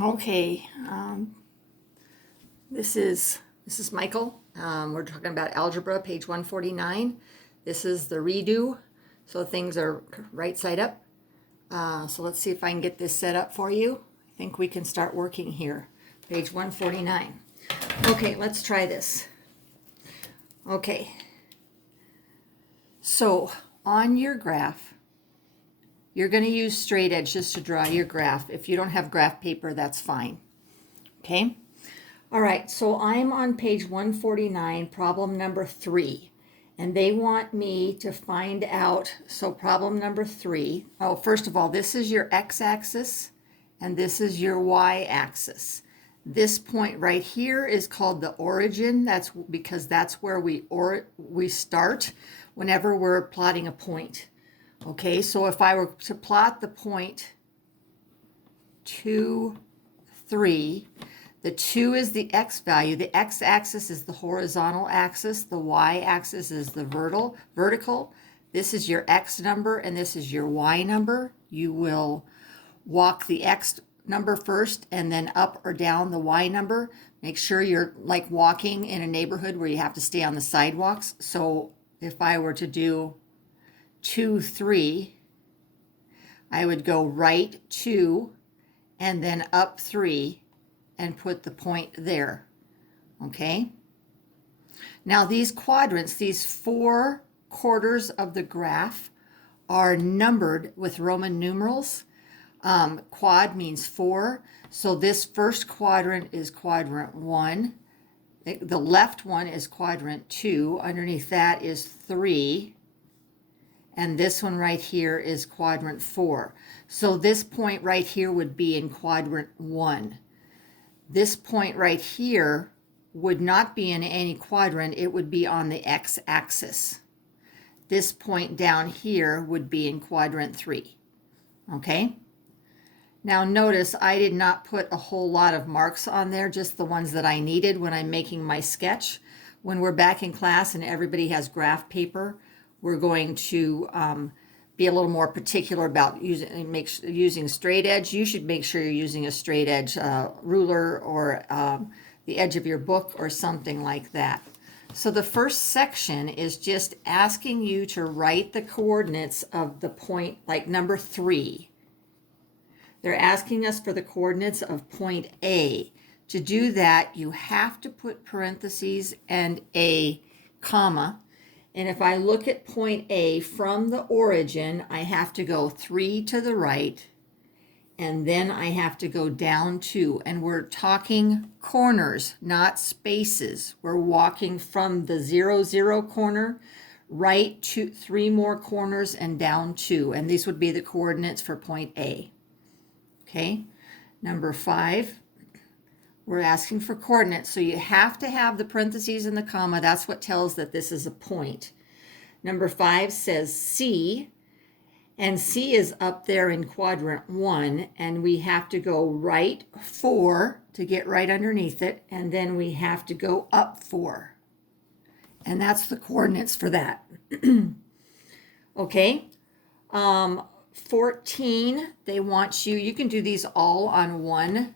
Okay, this is Michael. We're talking about algebra, page 149. This is the redo, so things are right side up. So let's see if I can get this set up for you. I think we can start working here. Page 149. Okay, let's try this. Okay, so on your graph, you're going to use straight edge just to draw your graph. If you don't have graph paper, that's fine. Okay? All right, so I'm on page 149, problem number 3. And they want me to find out, so problem number 3. Oh, first of all, this is your x-axis and this is your y-axis. This point right here is called the origin. That's because that's where we start whenever we're plotting a point. Okay, so if I were to plot the point 2, 3, the 2 is the x value. The x-axis is the horizontal axis. The y-axis is the vertical. This is your x number and this is your y number. You will walk the x number first and then up or down the y number. Make sure you're like walking in a neighborhood where you have to stay on the sidewalks. So if I were to do 2, 3, I would go right 2 and then up 3 and put the point there. Okay? Now these quadrants, these 4 quarters of the graph are numbered with Roman numerals. Quad means 4. So this first quadrant is quadrant 1. The left one is quadrant 2. Underneath that is 3. And this one right here is quadrant 4. So this point right here would be in quadrant 1. This point right here would not be in any quadrant. It would be on the x-axis. This point down here would be in quadrant 3. Okay? Now notice I did not put a whole lot of marks on there, just the ones that I needed when I'm making my sketch. When we're back in class and everybody has graph paper, we're going to be a little more particular about using straight edge. You should make sure you're using a straight edge ruler or the edge of your book or something like that. So the first section is just asking you to write the coordinates of the point, like number 3. They're asking us for the coordinates of point A. To do that, you have to put parentheses and a comma. And if I look at point A from the origin, I have to go 3 to the right, and then I have to go down 2. And we're talking corners, not spaces. We're walking from the 0, 0 corner, right to 3 more corners and down 2. And these would be the coordinates for point A. Okay, number 5. We're asking for coordinates, so you have to have the parentheses and the comma. That's what tells that this is a point. Number 5 says C, and C is up there in quadrant 1, and we have to go right 4 to get right underneath it, and then we have to go up 4. And that's the coordinates for that. Okay. 14, they want you can do these all on one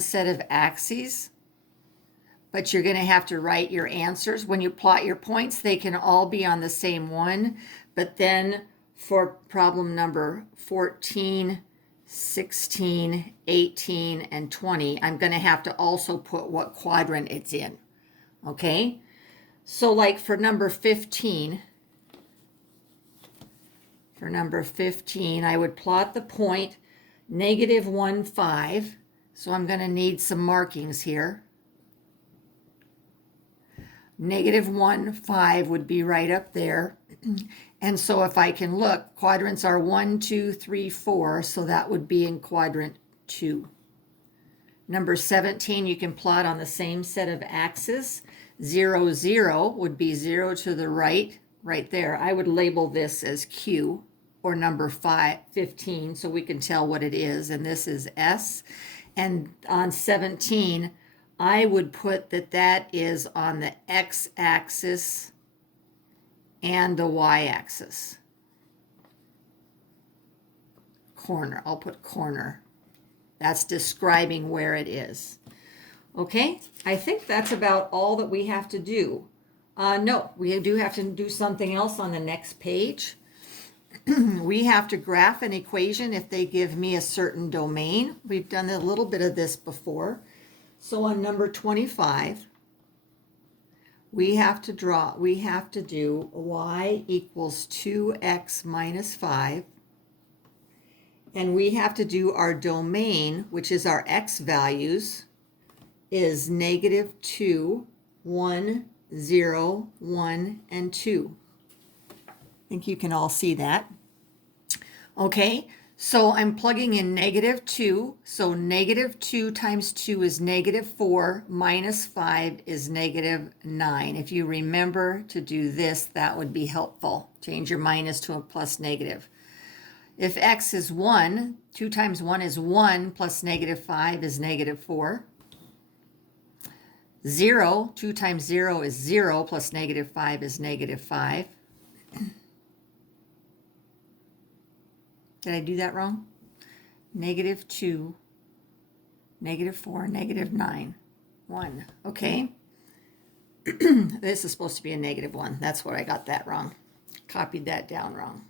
set of axes, but you're going to have to write your answers. When you plot your points, they can all be on the same one, but then for problem number 14, 16, 18, and 20, I'm going to have to also put what quadrant it's in. Okay? So like for number 15, I would plot the point -1, 5. So I'm going to need some markings here. -1, 5 would be right up there. And so if I can look, quadrants are 1, 2, 3, 4. So that would be in quadrant 2. Number 17, you can plot on the same set of axes. 0, 0 would be 0 to the right there. I would label this as Q, or number 15, so we can tell what it is. And this is S. And on 17, I would put that is on the x-axis and the y-axis. Corner, I'll put corner. That's describing where it is. Okay, I think that's about all that we have to do. No, we do have to do something else on the next page. We have to graph an equation if they give me a certain domain. We've done a little bit of this before. So on number 25, we have to do y equals 2x minus 5. And we have to do our domain, which is our x values, is -2, 1, 0, 1, and 2. I think you can all see that. Okay, so I'm plugging in -2. So -2 times 2 is -4, minus 5 is -9. If you remember to do this, that would be helpful. Change your minus to a plus negative. If x is 1, 2 times 1 is 1, plus -5 is -4. 0, 2 times 0 is 0, plus -5 is -5. Did I do that wrong? -2, -4, -9, 1. Okay. This is supposed to be a -1. That's what I got that wrong. Copied that down wrong.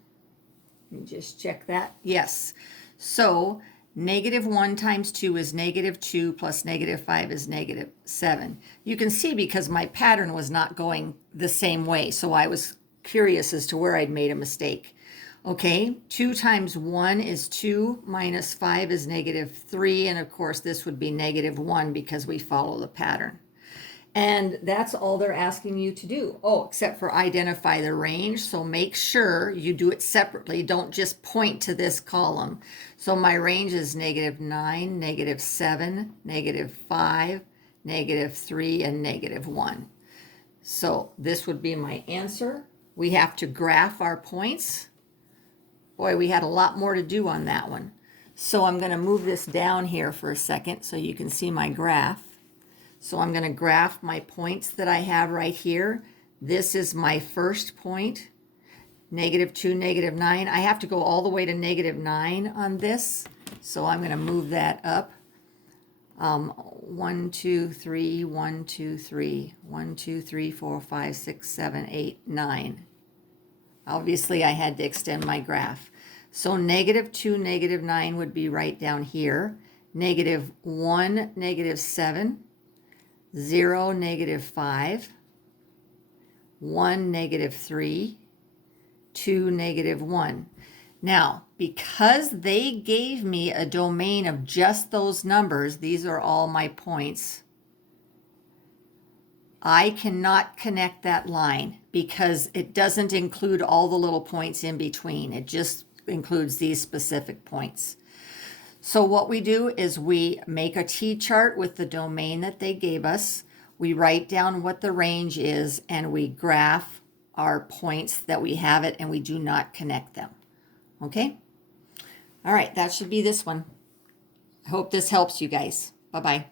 Let me just check that. Yes. So -1 times 2 is -2, plus -5 is -7. You can see because my pattern was not going the same way, so I was curious as to where I'd made a mistake. Okay, 2 times 1 is 2, minus 5 is -3, and of course this would be -1 because we follow the pattern. And that's all they're asking you to do. Oh, except for identify the range. So make sure you do it separately. Don't just point to this column. So my range is -9, -7, -5, -3, and -1. So this would be my answer. We have to graph our points. Boy, we had a lot more to do on that one. So I'm going to move this down here for a second so you can see my graph. So I'm going to graph my points that I have right here. This is my first point, -2, -9. I have to go all the way to -9 on this. So I'm going to move that up. 1, 2, 3, 1, 2, 3, 1, 2, 3, 4, 5, 6, 7, 8, 9. Obviously, I had to extend my graph. So -2, -9 would be right down here. -1, -7. 0, -5, 1, -3, 2, -1. Now, because they gave me a domain of just those numbers, these are all my points, I cannot connect that line because it doesn't include all the little points in between. It just includes these specific points. So what we do is we make a T-chart with the domain that they gave us. We write down what the range is, and we graph our points that we have it, and we do not connect them. Okay? All right, that should be this one. I hope this helps you guys. Bye-bye.